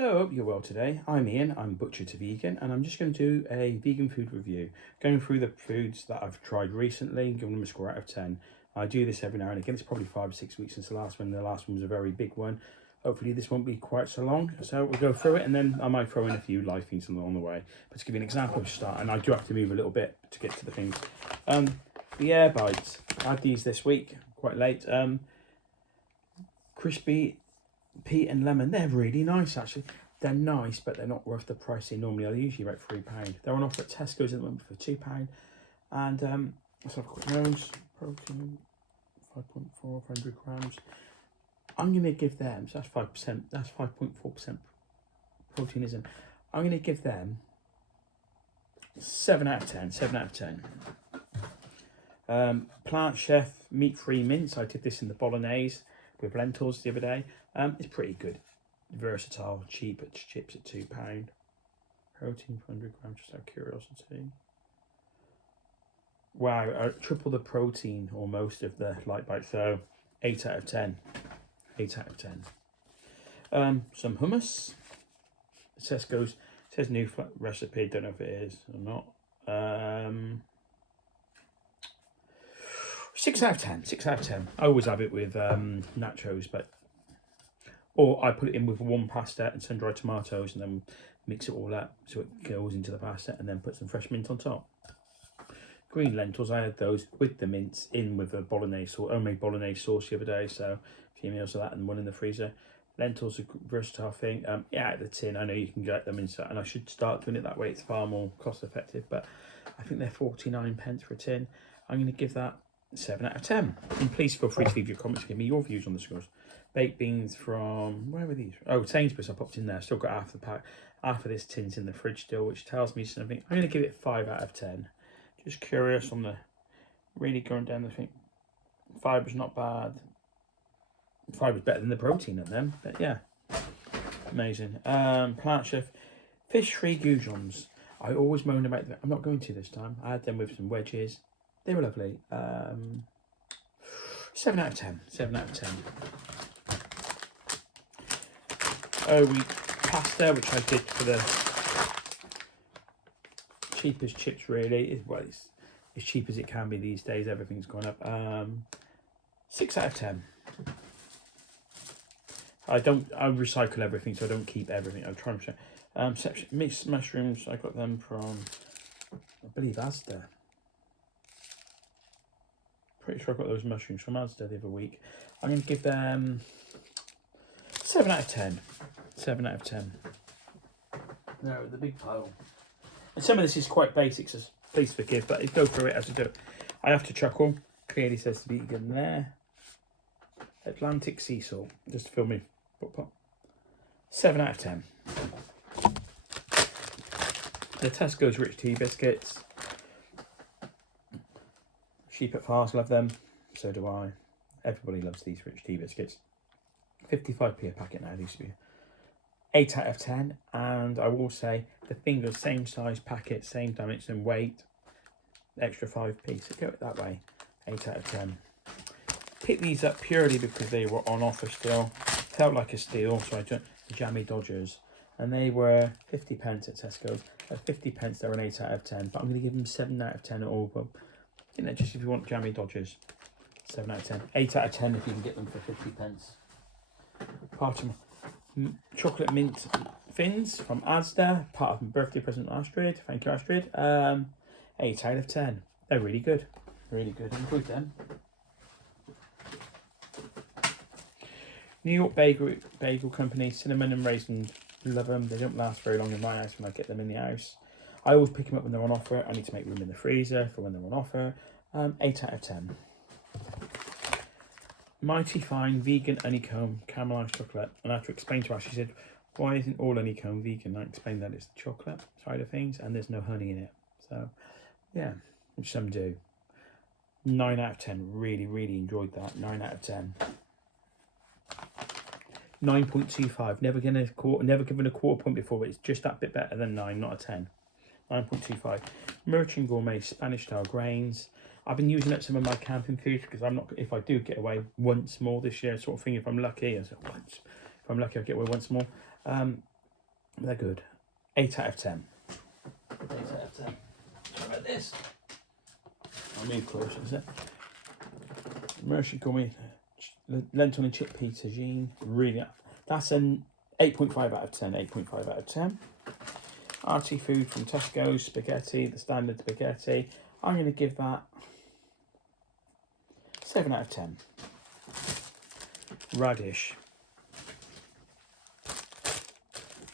Hello, hope you're well today. I'm Ian, I'm Butcher to Vegan, and I'm just going to do a vegan food review, going through the foods that I've tried recently and giving them a score out of 10. I do this every now and again. It's probably 5 or 6 weeks since the last one. The last one was a very big one. Hopefully this won't be quite so long. So we'll go through it, and then I might throw in a few live things along the way. But to give you an example to start, and I do have to move a little bit to get to the things. The air bites. I had these this week, quite late. Crispy peat and lemon. They're really nice, actually. They're nice, but they're not worth the price they normally are. They're usually about £3. They're on offer at Tesco's at the moment for £2. And let's have a quick nose. Protein, 5.4, 100 grams. I'm going to give them, so that's 5%, that's 5.4% protein, isn't it? I'm going to give them 7 out of 10, 7 out of 10. Plant Chef meat-free mince. I did this in the bolognese with lentils the other day. It's pretty good. Versatile, cheap at chips at £2. Protein for 100 grams, just out of curiosity. Wow, triple the protein almost of the light bite, so 8 out of 10. 8 out of 10. Some hummus. Tesco's says new recipe, don't know if it is or not. 6 out of 10. 6 out of 10. I always have it with nachos, or I put it in with warm pasta and sun-dried tomatoes and then mix it all up so it goes into the pasta and then put some fresh mint on top. Green lentils, I had those with the mince in with a bolognese sauce, homemade bolognese sauce the other day, so a few meals of that and one in the freezer. Lentils are a versatile thing. Yeah, out of the tin, I know you can get them inside, and I should start doing it that way. It's far more cost effective, but I think they're 49p for a tin. I'm going to give that 7 out of 10. And please feel free to leave your comments, give me your views on the scores. Baked beans from, where were these? Oh, Sainsbury's, I popped in there. Still got half the pack. Half of this tin's in the fridge still, which tells me something. I'm going to give it 5 out of 10. Just curious on the, really going down the thing. Fiber's not bad. Fiber's better than the protein in them, but yeah. Amazing. Plant Chef fish-free goujons. I always moan about them. I'm not going to this time. I had them with some wedges. They were lovely. 7 out of 10. 7 out of 10. Wheat pasta, which I did for the cheapest chips, really. Well, it's as cheap as it can be these days. Everything's gone up. 6 out of 10. I recycle everything, so I don't keep everything. I'll try and mixed mushrooms. I got them from, I believe, Asda. Pretty sure I got those mushrooms from Asda the other week. I'm going to give them 7 out of 10. 7 out of 10. No, the big pile. And some of this is quite basic, so please forgive, but go through it as I do it. I have to chuckle. Clearly says to be vegan there. Atlantic sea salt. Just to fill me. 7 out of 10. The Tesco's rich tea biscuits. Sheep at Fast love them. So do I. Everybody loves these rich tea biscuits. 55p a packet now. These used to be 8 out of 10. And I will say the fingers, same size packet, same dimension and weight. Extra 5p. So go it that way. 8 out of 10. Picked these up purely because they were on offer still. Felt like a steal, so I took the Jammy Dodgers. And they were 50p at Tesco's. At 50p, they're an 8 out of 10. But I'm going to give them 7 out of 10 at all. But, you know, just if you want Jammy Dodgers. 7 out of 10. 8 out of 10 if you can get them for 50p. Part of chocolate mint fins from Asda. Part of my birthday present from Astrid. Thank you, Astrid. 8 out of 10. They're really good. Really good. Enjoyed them. New York Bagel Company, cinnamon and raisins. Love them. They don't last very long in my house when I get them in the house. I always pick them up when they're on offer. I need to make room in the freezer for when they're on offer. 8 out of 10. Mighty Fine Vegan Honeycomb Caramelized Chocolate. And I had to explain to her, she said, why isn't all honeycomb vegan? I explained that it's the chocolate side of things and there's no honey in it. So, yeah, which some do. 9 out of 10. Really, really enjoyed that. 9 out of 10. 9.25. Never given a quarter point before, but it's just that bit better than 9, not a 10. 9.25. Merchant Gourmet Spanish style grains. I've been using up some of my camping food because I'm not. If I do get away once more this year, sort of thing. If I'm lucky, I say once. If I'm lucky, I'll get away once more. They're good. 8 out of 10. 8 out of 10. What about this? I'll move closer, is it? Mercy Gourmet lentil and chickpea tagine. Really, that's an 8.5 out of 10. 8.5 out of 10. Arty food from Tesco's spaghetti, the standard spaghetti. I'm going to give that 7 out of 10. Radish.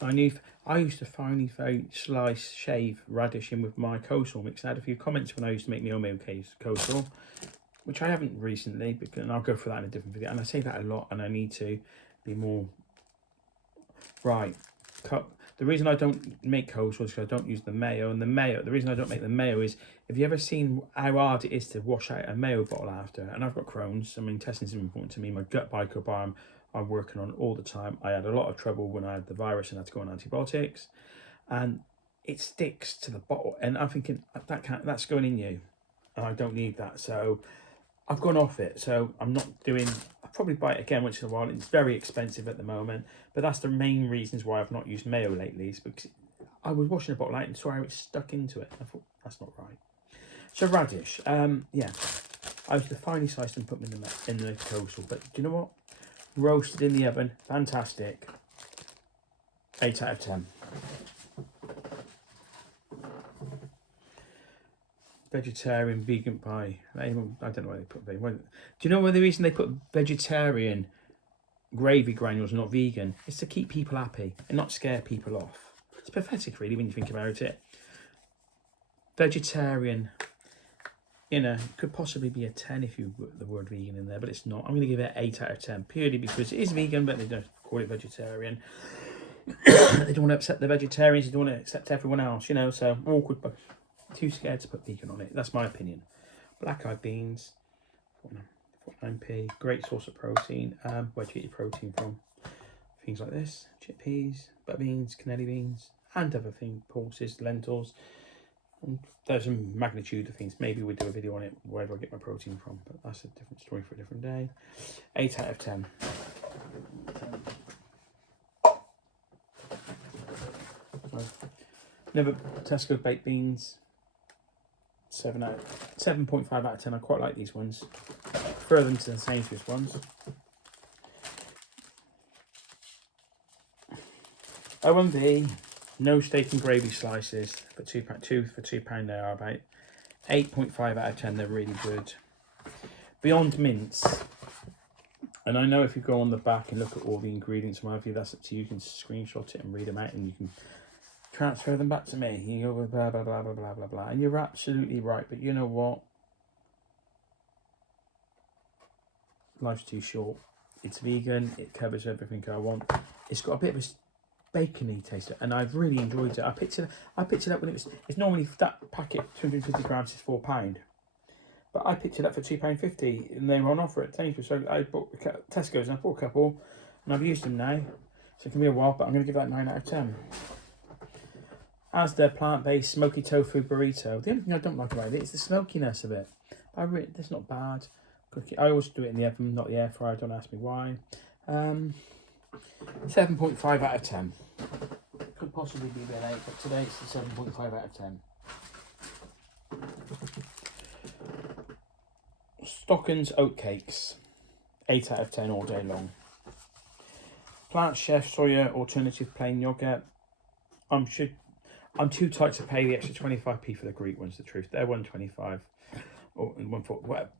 I used to finely shave radish in with my coleslaw mix. I had a few comments when I used to make my own meal coleslaw, which I haven't recently, because, and I'll go for that in a different video. And I say that a lot, and I need to be more right. The reason I don't make coleslaw is because I don't use the mayo. And the reason I don't make the mayo is, have you ever seen how hard it is to wash out a mayo bottle after? And I've got Crohn's. I mean, intestines are important to me. My gut microbiome I'm working on all the time. I had a lot of trouble when I had the virus and had to go on antibiotics. And it sticks to the bottle. And I'm thinking, that's going in you. And I don't need that. So I've gone off it. So I'm not doing... I'll probably buy it again once in a while. It's very expensive at the moment. But that's the main reasons why I've not used mayo lately. Is because I was washing a bottle out and saw how it stuck into it. I thought, that's not right. So radish. Yeah. I used to finely slice and put them in the coleslaw. But do you know what? Roasted in the oven. Fantastic. 8 out of 10. Vegetarian, vegan pie. I don't know why they put vegan. Do you know the reason they put vegetarian gravy granules, not vegan? It's to keep people happy and not scare people off. It's pathetic, really, when you think about it. Vegetarian, you know, could possibly be a 10 if you put the word vegan in there, but it's not. I'm going to give it 8 out of 10, purely because it is vegan, but they don't call it vegetarian. They don't want to upset the vegetarians, they don't want to accept everyone else, you know, so awkward, but too scared to put vegan on it. That's my opinion. Black-eyed beans, 49p, great source of protein. Where do you get your protein from? Things like this, chickpeas, butter beans, canelli beans, and other things, pulses, lentils. And there's a magnitude of things. Maybe we'll do a video on it, where do I get my protein from, but that's a different story for a different day. 8 out of 10. Never Tesco baked beans. 7.5 out of 10. I quite like these ones. Prefer them to the Sainsbury's ones. O&B, no steak and gravy slices for £2 they are about. 8.5 out of 10. They're really good. Beyond Mince. And I know if you go on the back and look at all the ingredients and whatever, that's up to you. You can screenshot it and read them out, and you can transfer them back to me. You go with blah, blah, blah, blah, blah, blah, blah. And you're absolutely right. But you know what? Life's too short. It's vegan. It covers everything I want. It's got a bit of a bacony taste, and I've really enjoyed it. I picked it up when it's normally, that packet 250 grams is £4, but I picked it up for £2.50 and they were on offer at Sainsbury's. So I bought Tesco's and I bought a couple, and I've used them now, so it can be a while, but I'm going to give that 9 out of 10. As their plant-based smoky tofu burrito, the only thing I don't like about it is the smokiness of it. It's not bad. I always do it in the oven, not the air fryer. Don't ask me why. 7.5 out of 10. Could possibly be a bit 8, but today it's the 7.5 out of 10. Stocken's oatcakes. 8 out of 10 all day long. Plant Chef soya alternative plain yogurt. I'm too tight to pay the extra 25p for the Greek ones, the truth. They're 125 or 140, whatever.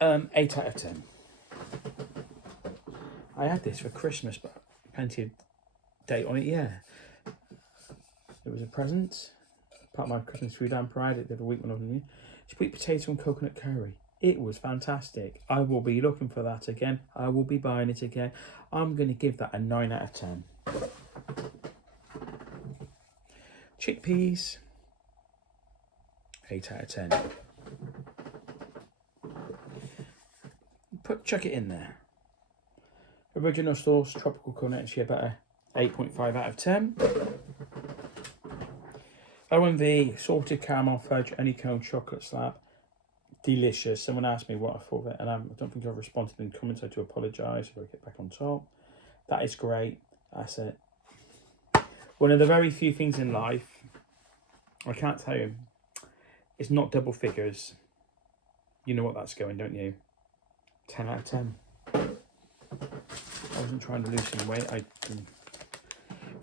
8 out of 10. I had this for Christmas, but plenty of date on it, yeah. It was a present. Part of my Christmas food hamper. I had it the other week when I was in here. Sweet potato and coconut curry. It was fantastic. I will be looking for that again. I will be buying it again. I'm going to give that a 9 out of 10. Chickpeas. 8 out of 10. Chuck it in there. Original sauce, tropical coconut and shea butter. 8.5 out of 10. O&V, salted caramel fudge, honeycomb chocolate slab. Delicious. Someone asked me what I thought of it, and I don't think I've responded in comments. I do apologise if I get back on top. That is great. That's it. One of the very few things in life, I can't tell you, it's not double figures. You know what that's going, don't you? 10 out of 10. I wasn't trying to lose some weight.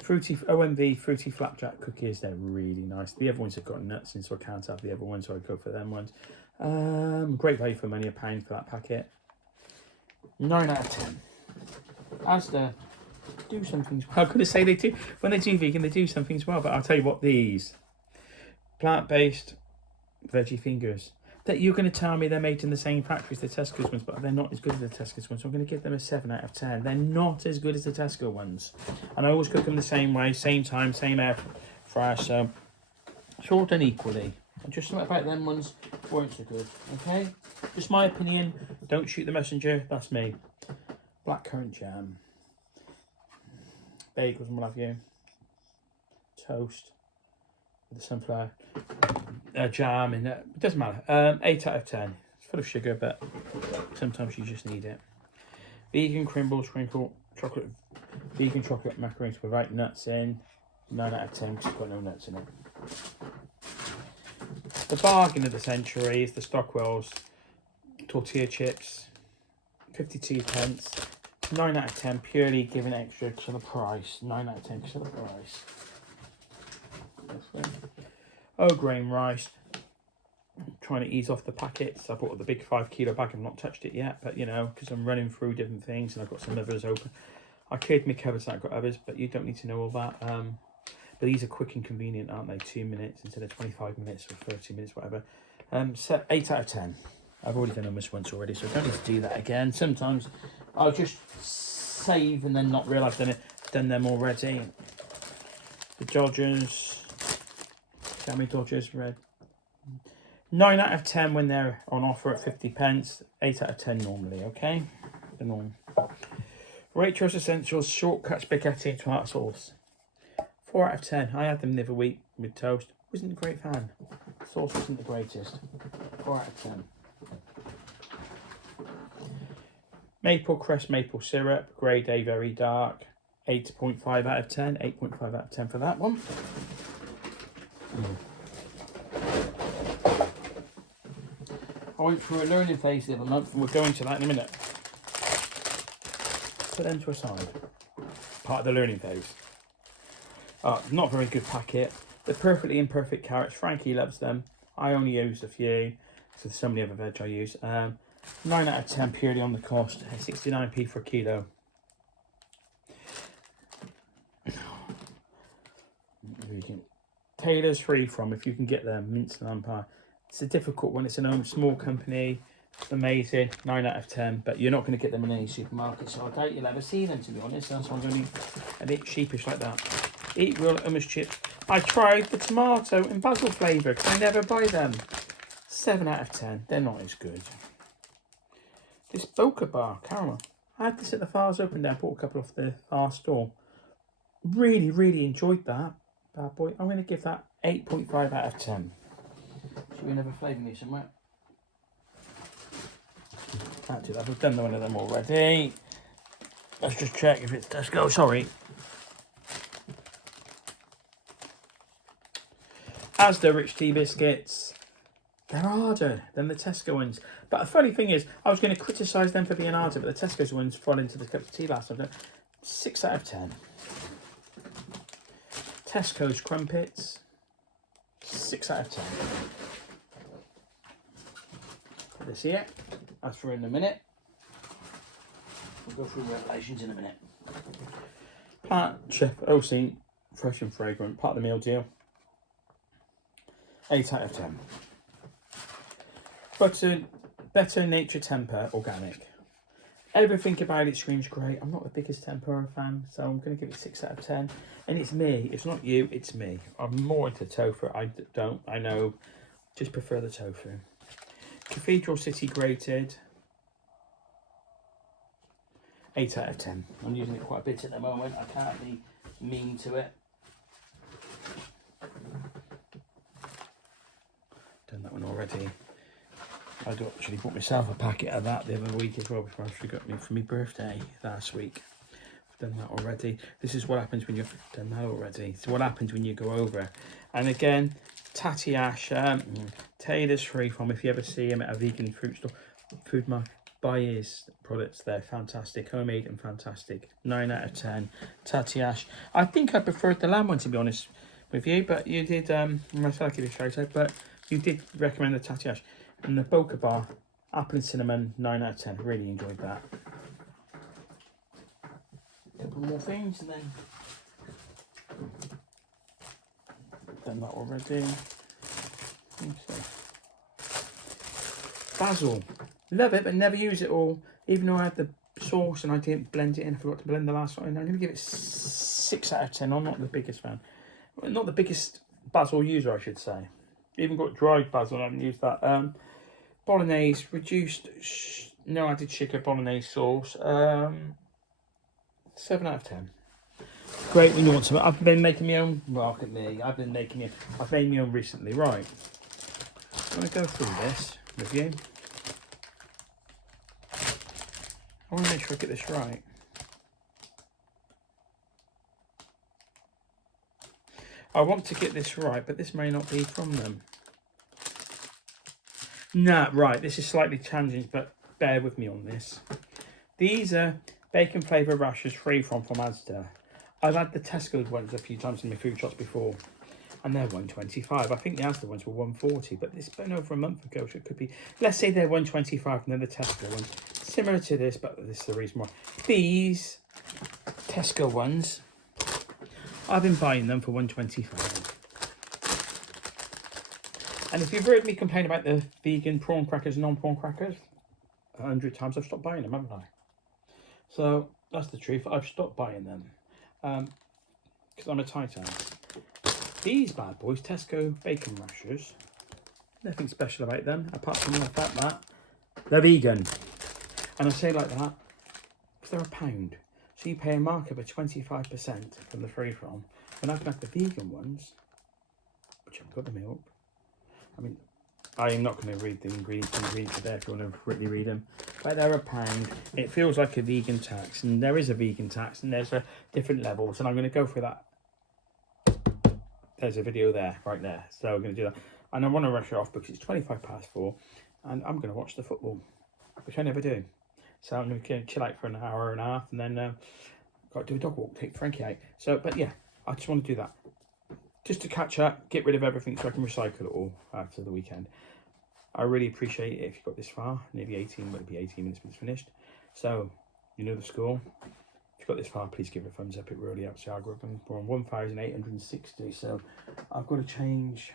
Fruity OMV fruity flapjack cookies, they're really nice. The other ones have got nuts in, so I can't have the other ones, so I go for them ones. Great value for money, £1 for that packet. 9 out of 10. Asda do some things well. I'm going to say they do, when they do vegan, they do some things well, but I'll tell you what, these plant-based veggie fingers, that you're going to tell me they're made in the same factory as the Tesco's ones, but they're not as good as the Tesco's ones, so I'm going to give them a 7 out of 10. They're not as good as the Tesco ones, and I always cook them the same way, same time, same air fryer, so it's all done equally. And just something about them ones weren't so good, okay? Just my opinion, don't shoot the messenger, that's me. Blackcurrant jam, bagels and what have you, toast with the sunflower jam in it, doesn't matter. 8 out of 10. It's full of sugar, but sometimes you just need it. Vegan crumble sprinkle chocolate, vegan chocolate macaroons without nuts in, 9 out of 10 because it's got no nuts in it. The bargain of the century is the Stockwell's tortilla chips, 52 pence, 9 out of 10, purely given extra because of the price. 9 out of 10 because of the price. Oh, grain rice. I'm trying to ease off the packets. I bought the big 5 kilo bag. I've not touched it yet, but you know, because I'm running through different things and I've got some others open. I cleared my cupboards and I've got others, but you don't need to know all that. But these are quick and convenient, aren't they? 2 minutes instead of 25 minutes or 30 minutes, whatever. So 8 out of 10. I've already done them this once already, so I don't need to do that again. Sometimes I'll just save and then not realise I've done them already. The Dodgers, Jammy Dodgers red. 9 out of 10 when they're on offer at 50 pence. 8 out of 10 normally, okay? The norm. Waitrose Essentials shortcut spaghetti and tomato sauce. 4 out of 10. I had them the other week with toast. Wasn't a great fan. The sauce wasn't the greatest. 4 out of 10. Maple Crest maple syrup, grade A, very dark. 8.5 out of 10. 8.5 out of 10 for that one. I went through a learning phase the other month, and we're going to that in a minute. Put them to a side. Part of the learning phase. Not a very good packet. They're perfectly imperfect carrots. Frankie loves them. I only use a few. So there's so many other veg I use. 9 out of 10 purely on the cost. 69p for a kilo. Vegan. Taylor's free from, if you can get them, minced lamb pie. It's a difficult one. It's an own small company. It's amazing. 9 out of 10. But you're not going to get them in any supermarket, so I doubt you'll ever see them, to be honest. That's why I'm only a bit sheepish like that. Eat real hummus chips. I tried the tomato and basil flavour because I never buy them. 7 out of 10. They're not as good. This Boca Bar caramel. I had this at the Far's Open there. I bought a couple off the Far store. Really, really enjoyed that. Bad boy. I'm going to give that 8.5 out of 10. Should we never flavour these somewhere? Can't do that. We've done one of them already. Let's just check if it's Tesco. Sorry. Asda Rich Tea Biscuits. They're harder than the Tesco ones. But the funny thing is, I was going to criticise them for being harder, but the Tesco's ones fall into the cup of tea last time. 6 out of 10. Tesco's crumpets. 6 out of 10. Put this here. That's for in a minute. We'll go through revelations in a minute. Plant Chef OC, fresh and fragrant. Part of the meal deal. 8 out of 10. Better Nature Temper Organic. Everything about it screams great. I'm not the biggest tempura fan, so I'm going to give it 6 out of 10. And it's me. It's not you, it's me. I'm more into tofu. I know. Just prefer the tofu. Cathedral City Grated. 8 out of 10. I'm using it quite a bit at the moment. I can't be mean to it. Done that one already. I actually bought myself a packet of that the other week as well before I forgot me for my birthday last week. done that already. This is what happens when you've done that already. It's what happens when you go over. And again, Tatty Ash, Taylor's Free From. If you ever see him at a vegan fruit store, food market, buy his products. They're fantastic, homemade and fantastic. 9 out of 10. Tatty Ash. I think I preferred the lamb one, to be honest with you, but you did. I like it a shout out, but you did recommend the Tatty Ash. And the Boca Bar, apple and cinnamon, 9 out of 10. Really enjoyed that. A couple more things and then done that already. Basil, love it, but never use it all. Even though I had the sauce and I didn't blend it in, I forgot to blend the last one. I'm going to give it 6 out of 10. I'm not the biggest fan, not the biggest basil user, I should say. Even got dried basil, I haven't used that. Bolognese, reduced, no added sugar bolognese sauce. 7 out of 10. Great when you want some. I've been making my own. Well, look at me. I've made my own recently. Right. I'm going to go through this with you. I want to make sure I get this right. I want to get this right, but this may not be from them. Nah, right. This is slightly challenging, but bear with me on this. These are bacon flavour rashers free from Asda. I've had the Tesco ones a few times in my food shops before, and they're $1.25. I think the Asda ones were $1.40, but it's been over a month ago, so it could be. Let's say they're $1.25, and then the Tesco ones similar to this, but this is the reason why. These Tesco ones, I've been buying them for $1.25. And if you've heard me complain about the vegan prawn crackers and non-prawn crackers 100 times, I've stopped buying them, haven't I? So that's the truth. I've stopped buying them because I'm a tight ass. These bad boys, Tesco bacon rashers, nothing special about them apart from the fact that they're vegan. And I say it like that because they're £1. So you pay a markup of 25% from the free from. When I can have the vegan ones, which I've got the milk. I mean, I am not going to read the ingredients there if you want to quickly read them. But they're £1. It feels like a vegan tax, and there is a vegan tax, and there's a different levels, and I'm going to go through that. There's a video there, right there. So I'm going to do that. And I want to rush it off because it's 4:25, and I'm going to watch the football, which I never do. So I'm going to chill out for an hour and a half, and then got to do a dog walk, take Frankie out. So, but yeah, I just want to do that. Just to catch up, get rid of everything so I can recycle it all after the weekend. I really appreciate it if you got this far. Nearly 18, but it'll be 18 minutes when it's finished. So, you know the score. If you got this far, please give it a thumbs up. It really helps the algorithm. We're on 1,860, so I've got to change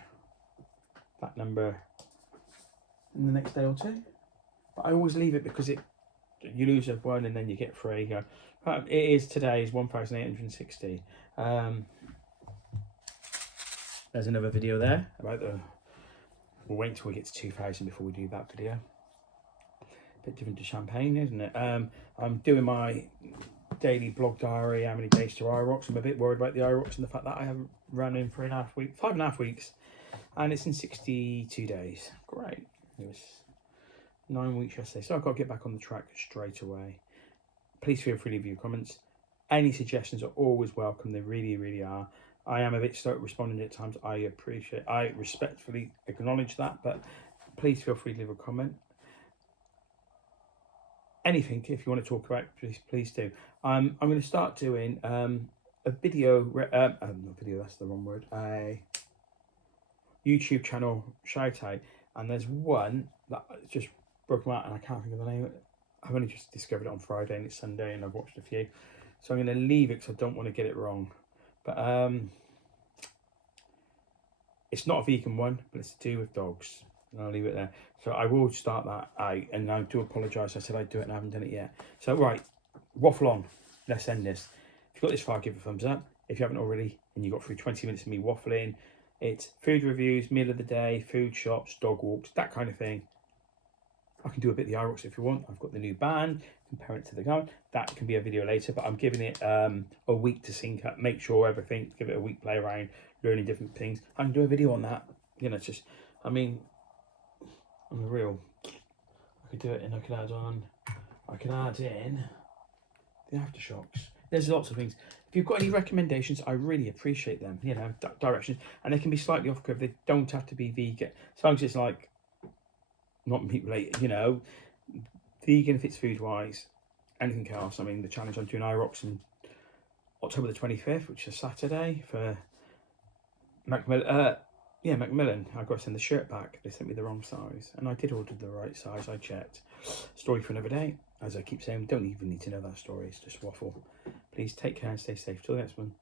that number in the next day or two. But I always leave it because you lose one and then you get 3. It is today's 1,860. There's another video there about we'll wait until we get to 2,000 before we do that video. A bit different to champagne, isn't it? I'm doing my daily blog diary, how many days to IROX. I'm a bit worried about the IROX and the fact that I haven't run in 5.5 weeks, and it's in 62 days. Great. It was 9 weeks yesterday, so I've got to get back on the track straight away. Please feel free to leave your comments. Any suggestions are always welcome. They really, really are. I am a bit slow at responding at times. I respectfully acknowledge that, but please feel free to leave a comment. Anything, if you want to talk about, please do. I'm going to start doing a video, not video, that's the wrong word, a YouTube channel shout out, and there's one that just broke my out and I can't think of the name of it. I've only just discovered it on Friday and it's Sunday and I've watched a few. So I'm going to leave it because I don't want to get it wrong. But it's not a vegan one, but it's to do with dogs. And I'll leave it there. So I will start that out, and I do apologise. I said I'd do it and I haven't done it yet. So right, waffle on. Let's end this. If you got this far, give it a thumbs up. If you haven't already, and you got through 20 minutes of me waffling, it's food reviews, meal of the day, food shops, dog walks, that kind of thing. I can do a bit of the IROX if you want. I've got the new band, compare it to the gun. That can be a video later, but I'm giving it a week to sync up, make sure everything, give it a week play around, learning different things. I can do a video on that. You know, it's just, I mean, I'm a real, I could do it and I could add in the aftershocks. There's lots of things. If you've got any recommendations, I really appreciate them. You know, directions, and they can be slightly off curve. They don't have to be vegan. As long as it's like not meat related, you know, vegan if it's food wise. Anything else? I mean, the challenge I'm doing IROX on October the 25th, which is Saturday for Macmillan. Yeah, Macmillan. I got to send the shirt back. They sent me the wrong size, and I did order the right size. I checked. Story for another day. As I keep saying, we don't even need to know that story. It's just waffle. Please take care and stay safe. Till the next one.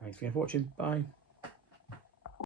Thanks again for watching. Bye.